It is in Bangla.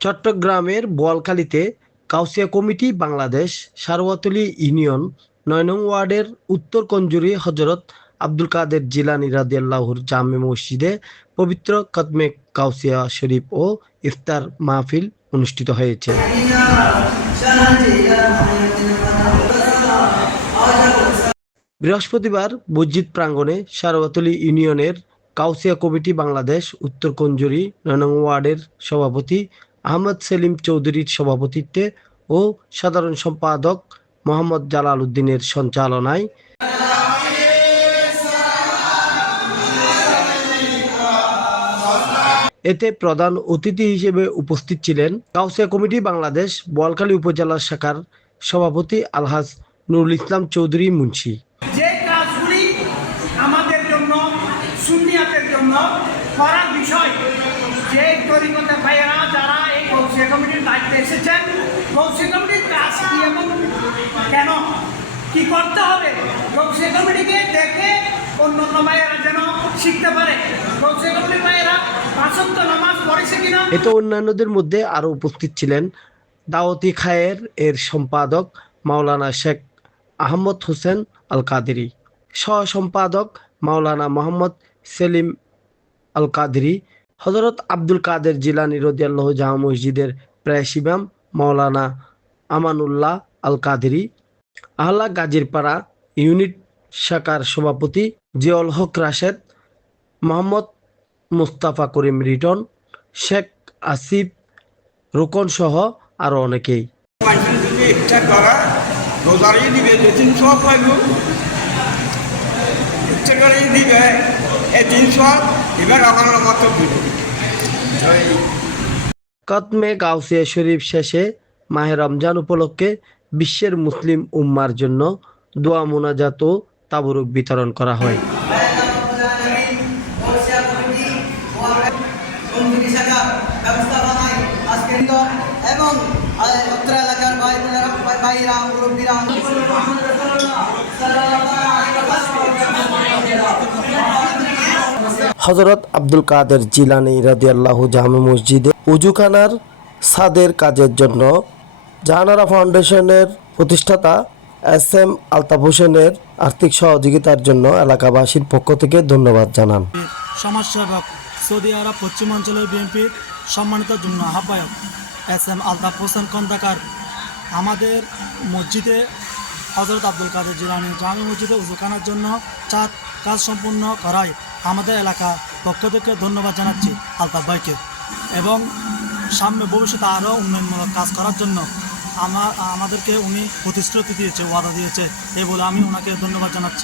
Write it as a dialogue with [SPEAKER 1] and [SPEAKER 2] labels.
[SPEAKER 1] চট্টগ্রামের বোয়ালখালীতে কাউসিয়া কমিটি বাংলাদেশ সারওয়াতলি ইউনিয়ন নয় নং ওয়ার্ডের উত্তর কঞ্জুরি হজরত আব্দুল কাদের জিলানি রাদিয়াল্লাহুর জামে মসজিদে পবিত্র কদমে কাউসিয়া শরীফ ও ইফতার মাহফিল অনুষ্ঠিত হয়েছে। বৃহস্পতিবার মসজিদ প্রাঙ্গণে সারওয়াতলি ইউনিয়নের কাউসিয়া কমিটি বাংলাদেশ উত্তর কঞ্জুরি নয় নং ওয়ার্ডের সভাপতি আহমদ সেলিম চৌধুরীর সভাপতিত্বে ও সাধারণ সম্পাদক মোহাম্মদ জালাল উদ্দিনের সঞ্চালনায় এতে প্রধান অতিথি হিসেবে উপস্থিত ছিলেন কাউসিয়া কমিটি বাংলাদেশ, বোয়ালখালী উপজেলা শাখার সভাপতি আলহাজ নুরুল ইসলাম চৌধুরী মুন্সি।
[SPEAKER 2] যে কাজগুলি আমাদের জন্য জন্য করার বিষয়, যে ভাইয়েরা যারা এই কৌশিয়া কমিটির দায়িত্বে এসেছেন কমিটির কাজ কি এবং কেন? কি করতে হবে? কমিটিকে দেখে অন্য অন্য ভাইয়েরা যেন শিখতে পারে। ভাইয়েরা বাসন্ত নামাজ পড়েছে কিনা?
[SPEAKER 1] এতে অন্যান্যদের মধ্যে আরও উপস্থিত ছিলেন দাওয়াতি খায়ের এর সম্পাদক মাওলানা শেখ আহমদ হোসেন আল কাদেরি সহ সম্পাদক মাওলানা মোহাম্মদ সেলিম আল কাদেরি হজরত আব্দুল কাদের জিলানি রদিয়াল্লাহ জামা মসজিদের প্রায় ইমাম মাওলানা আমানুল্লাহ আল কাদেরি আহ্লা গাজীরপাড়া ইউনিট শাখার সভাপতি জিয়ল হক রাশেদ, মোহাম্মদ মুস্তাফা করিম রিটন, শেখ আসিফ রোকন সহ আরও অনেকেই। কদমে গাউসিয়া শরীফ শেষে মাহে রমজান উপলক্ষে বিশ্বের মুসলিম উম্মার জন্য দোয়া মোনাজাত ও তাবরুক বিতরণ করা হয়।
[SPEAKER 3] কমিটি শাখা ব্যবস্থাপনায় আজকের এবং অত্র এলাকার ভাই বোনেরা ভাইরা মুরব্বীরা।
[SPEAKER 1] হজরত আব্দুল কাদের জিলানি রাদিয়াল্লাহু জামে মসজিদে উজুখানার সাদের কাজের জন্য জাহানারা ফাউন্ডেশনের প্রতিষ্ঠাতা এস এম আলতাফ হোসেনের আর্থিক সহযোগিতার জন্য এলাকাবাসীর পক্ষ থেকে ধন্যবাদ জানান।
[SPEAKER 4] সমাজসেবক সৌদি আরব পশ্চিমাঞ্চলের বিএনপির সম্মানিত যুগ্ম আহ্বায়ক এস এম আলতাফ হোসেন খন্দকার। আমাদের মসজিদে হজরত আব্দুল কাদের জিলানি জামি মসজিদে উজুখানার জন্য চাঁদ কাজ সম্পূর্ণ করায় আমাদের এলাকা পক্ষ থেকে ধন্যবাদ জানাচ্ছি আলতাফ ভাইকে। এবং সামনে ভবিষ্যতে আরও উন্নয়নমূলক কাজ করার জন্য আমার আমাদেরকে উনি প্রতিশ্রুতি দিয়েছে, ওয়াদা দিয়েছে। এই বলে আমি ওনাকে ধন্যবাদ জানাচ্ছি।